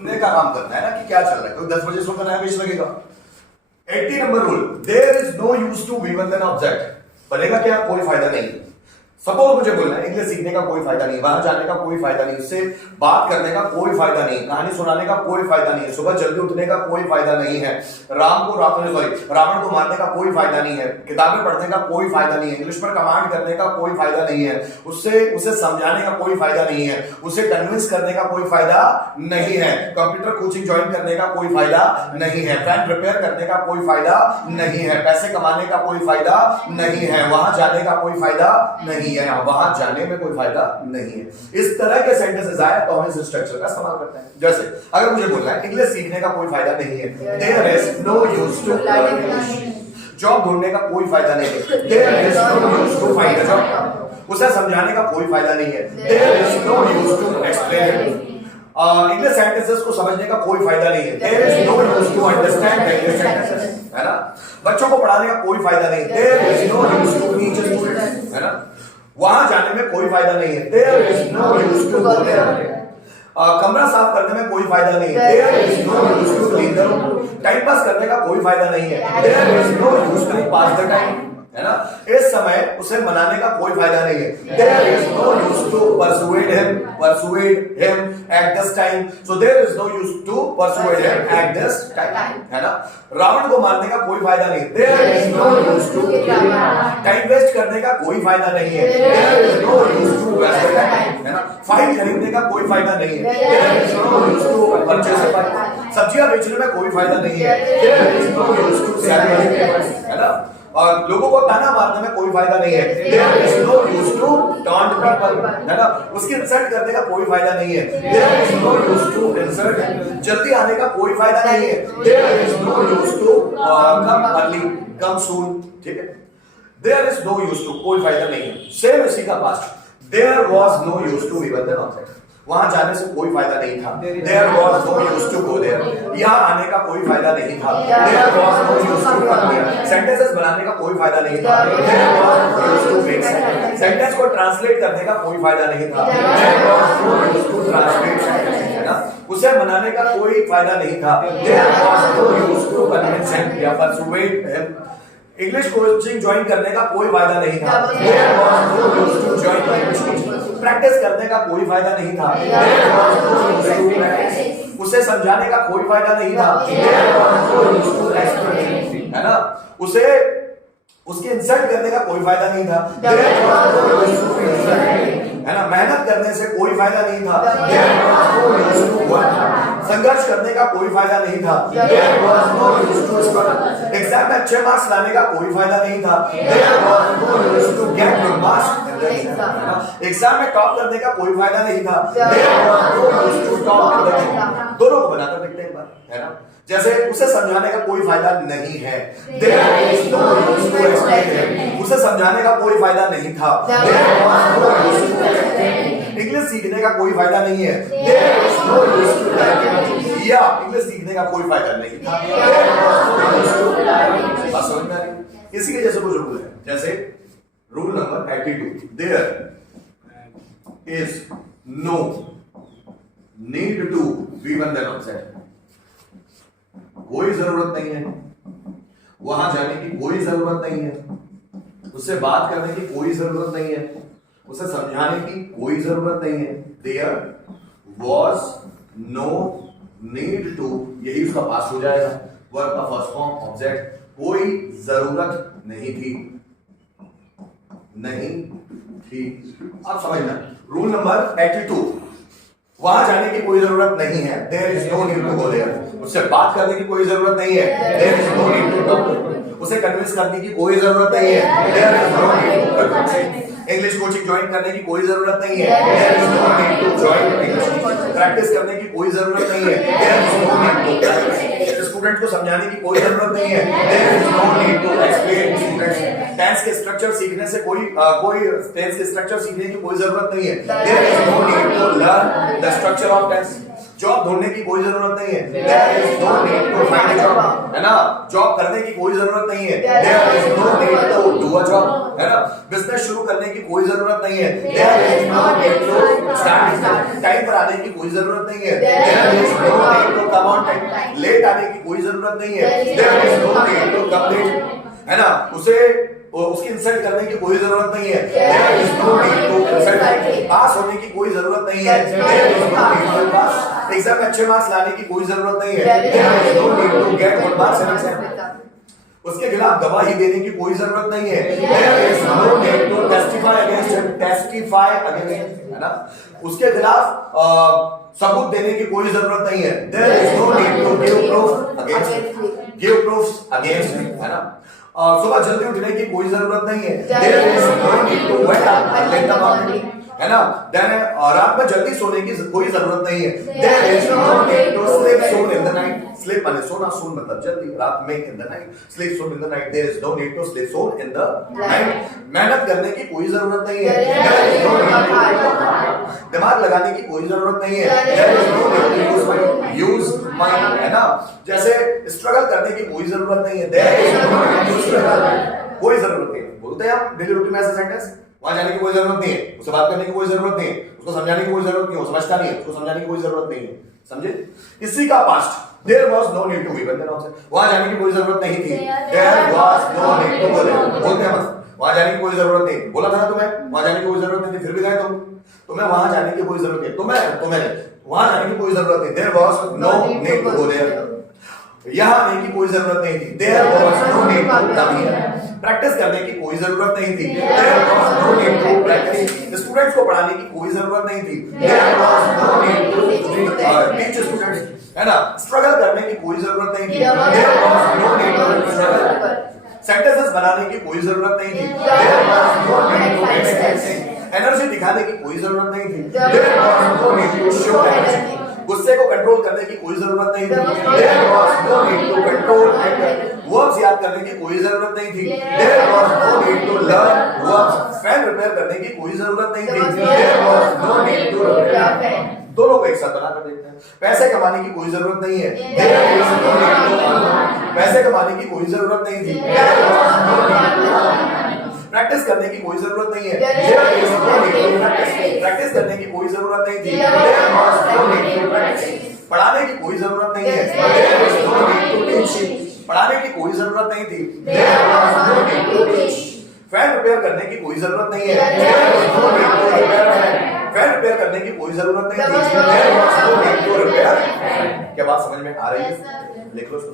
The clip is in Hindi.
सुनने का काम करना है ना कि क्या चल रहा है। कोई 10 बजे सुनकर नया पेज लगेगा। 80 number rule, there is no use to we one then object. बनेगा क्या? कोई फायदा नहीं। सपोज मुझे बोलना है इंग्लिश सीखने का कोई फायदा नहीं, वहां जाने का कोई फायदा नहीं, उससे बात करने का कोई फायदा नहीं, कहानी सुनाने का कोई फायदा नहीं, सुबह जल्दी उठने का कोई फायदा नहीं है, रावण को मारने का कोई फायदा नहीं है, किताबें पढ़ने का कोई फायदा नहीं है, इंग्लिश पर कमांड करने का कोई फायदा नहीं है, उसे समझाने का कोई फायदा नहीं है, उसे कन्विंस करने का कोई फायदा नहीं है, कंप्यूटर कोचिंग ज्वाइन करने का कोई फायदा नहीं है, फैन रिपेयर करने का कोई फायदा नहीं है, पैसे कमाने का कोई फायदा नहीं है, वहां जाने का कोई फायदा नहीं है, वहां जाने में कोई फायदा नहीं है। इस तरह के सेंटेंसेस आए तो हम इस स्ट्रक्चर का इस्तेमाल करते हैं। जैसे अगर मुझे बोलना है इंग्लिश सीखने का कोई फायदा नहीं है, there is no use to learn English. Job ढूंढने का कोई फायदा नहीं है, there is no use to find a job. उसे समझाने का कोई फायदा नहीं है, there is no use to explain it. English sentences को समझने का कोई फायदा नहीं है, there is no use to understand the English sentences, है ना। बच्चों को पढ़ाने का कोई फायदा नहीं, there is no use to teach students, है ना। वहां जाने में कोई फायदा नहीं है, there is no use to go there. कमरा साफ करने में कोई फायदा नहीं है, there is no use to clean the room. Time pass करने का कोई फायदा नहीं है, there is no use to pass the time, है ना। इस समय उसे मनाने का कोई फायदा नहीं है, there is no use to persuade him at this time, so there is no use to persuade him at this time, है ना। रावण को मारने का कोई फायदा नहीं, there is no use to time waste करने का कोई फायदा नहीं है, there is no use to waste the time, है ना। फाइल खरीदने का कोई फायदा नहीं है, there is no use to purchase a file. सब्जियां बेचने में कोई फायदा नहीं है, there is no use to sell vegetables, है ना। और लोगों को ताना मारने में कोई फायदा नहीं है, there is no use to taunt people, है ना। उसकी इंसल्ट करने का कोई फायदा नहीं है, there is no use to insult. जल्दी आने का कोई फायदा नहीं है, there is no use to come early, come soon, ठीक है। There is no use to कोई फायदा नहीं है। सेम इसी का past, there was no use to we one then object. वहां जाने से कोई फायदा नहीं था, there was no use to go there. यहां आने का कोई फायदा नहीं था, there was no use to come here. Sentences बनाने का कोई फायदा नहीं था, there was no use to make sentence. Sentence को ट्रांसलेट करने का कोई फायदा नहीं था, there was no use to translate sentence, है ना। उसे मनाने का कोई फायदा नहीं था, there was no use to convince him या persuade him. English coaching join करने का कोई फायदा नहीं था, there was no use to join English coaching. Practice करने का कोई फायदा नहीं था, there was no use to practice. उसे समझाने का कोई फायदा नहीं था, there was no use to explain, है ना। उसके इंसल्ट करने का कोई फायदा नहीं था, there was no use to insult, है ना। मेहनत करने से कोई फायदा नहीं था, there was no use to work. संघर्ष करने का कोई फायदा नहीं था, there was no use to struggle. Exam में अच्छे मार्क्स लाने का कोई फायदा नहीं था, there was no use to get good marks. Exam में टॉप करने का कोई फायदा नहीं था, there was no use to top in the exam. दोनों को बनाकर देखते हैं एक बार, है ना। जैसे उसे समझाने का कोई फायदा नहीं है, there is no use to explain him. उसे समझाने का कोई फायदा नहीं था, there was no use to explain. English सीखने का कोई फायदा नहीं है, there is no use to learn. या इंग्लिश सीखने का कोई फायदा नहीं था, there was no use to learn. बात समझ में आ रही? इसी के जैसे कुछ रूल है, जैसे rule number 82, there is no need to we one then object. कोई जरूरत नहीं है, वहां जाने की कोई जरूरत नहीं है, उससे बात करने की कोई जरूरत नहीं है, उसे समझाने की कोई जरूरत नहीं है। There was no need to, यही उसका पास्ट हो जाएगा, वर्ब का फर्स्ट फॉर्म ऑब्जेक्ट। कोई जरूरत नहीं थी, नहीं थी। अब समझना रूल नंबर 82, वहां जाने की कोई जरूरत नहीं है, there is no need to go there. उससे बात करने की कोई जरूरत नहीं है, there is no need to talk. उसे कन्विंस करने की कोई जरूरत नहीं है, there is no need to convince. English coaching join करने की कोई जरूरत नहीं है, there is no need to join English coaching. Practice करने की कोई जरूरत नहीं है, there is no need to practice. Student को समझाने की कोई जरूरत नहीं है, there is no need to explain students. Tense के स्ट्रक्चर सीखने से कोई टेंस के स्ट्रक्चर सीखने की कोई जरूरत नहीं है, there is no need to learn the structure of tense. Job ढूंढने की कोई जरूरत नहीं है, there is no need to find a job, है ना। जॉब करने की कोई जरूरत नहीं है, there is no need to do a job, है ना। बिजनेस शुरू करने की कोई जरूरत नहीं है, there is no need to start. Time पर आने की कोई जरूरत नहीं है, देयर इज नो जरूरत नहीं है, there is no need to complete, है ना, उसे उसकी इंसल्ट करने की कोई जरूरत नहीं है, there is no need to insult, pass होने की कोई जरूरत नहीं है, there is no need to pass, exam में अच्छे मार्क्स लाने की कोई जरूरत नहीं है, there is no need to get good marks in exam, उसके खिलाफ गवाही देने की कोई जरूरत नहीं है, there is no need to testify against him, testify against, है ना, उसके खिलाफ सबूत देने की कोई जरूरत नहीं है, there is no need to give proof against, give proofs against, है ना, सुबह जल्दी उठने की कोई जरूरत नहीं है, there is no need to wait up late the morning, है ना, देन रात में जल्दी सोने की कोई जरूरत नहीं है, there is no need to sleep soon in the night, sleep माने सोना, सून मतलब जल्दी, रात में, in the night, sleep soon in the night, there is no need to sleep soon in the night, मेहनत करने की कोई जरूरत नहीं है, there is no need to दिमाग लगाने की कोई जरूरत नहीं है, there is no need to use mind, है ना, जैसे स्ट्रगल करने की कोई जरूरत नहीं है, there is no need to struggle, कोई जरूरत नहीं है, बोलते हैं आप डेली रूटीन में ऐसा सेंटेंस, वहां जाने की कोई जरूरत नहीं है, उससे बात करने की कोई जरूरत नहीं है, उसको समझाने की कोई जरूरत नहीं है, वो समझता नहीं है, उसको समझाने की कोई जरूरत नहीं है, समझे, इसी का past, there was no need to be, बंदे नाम से, वहां जाने की कोई जरूरत नहीं थी, there was no need to go, बोलते हैं बस, वहां जाने की कोई जरूरत नहीं, बोला था ना तुम्हें वहां जाने की कोई जरूरत नहीं थी, फिर भी गए तुम्हें वहां जाने की कोई जरूरत नहीं, तुम्हें वहां जाने की कोई जरूरत नहीं, there was no need to go there, यहां आने की कोई जरूरत नहीं थी, there was no need to come here, practice करने की कोई जरूरत नहीं थी, there was no need to practice, students को पढ़ाने की कोई जरूरत नहीं थी, there was no need to teach students, है ना, स्ट्रगल करने की कोई जरूरत नहीं थी, there was no need to struggle, sentences बनाने की कोई जरूरत नहीं थी, there was no need to express, energy दिखाने की कोई जरूरत नहीं थी, there was no need to show energy, गुस्से को कंट्रोल करने की कोई जरूरत नहीं थी, there was no need to control anger, verbs याद करने की कोई जरूरत नहीं थी, there was no need to learn verbs, fan repair करने की कोई जरूरत नहीं थी, there was no need to repair fan, दोनों को एक साथ बनाकर देखते हैं, पैसे कमाने की कोई जरूरत नहीं है, there is no need to, पैसे कमाने की कोई जरूरत नहीं थी, there was no need to, practice करने की कोई जरूरत नहीं है, there is no need to practice, practice करने की कोई जरूरत नहीं थी, there was no need to practice, पढ़ाने की कोई जरूरत नहीं है, there is no need to teach, पढ़ाने की कोई जरूरत नहीं थी, there was no need to teach, fan repair करने की कोई जरूरत नहीं है, there is no need to repair fan, fan repair करने की कोई जरूरत नहीं थी, there was no need to repair, क्या बात समझ में आ रही है, लिख लो इसको।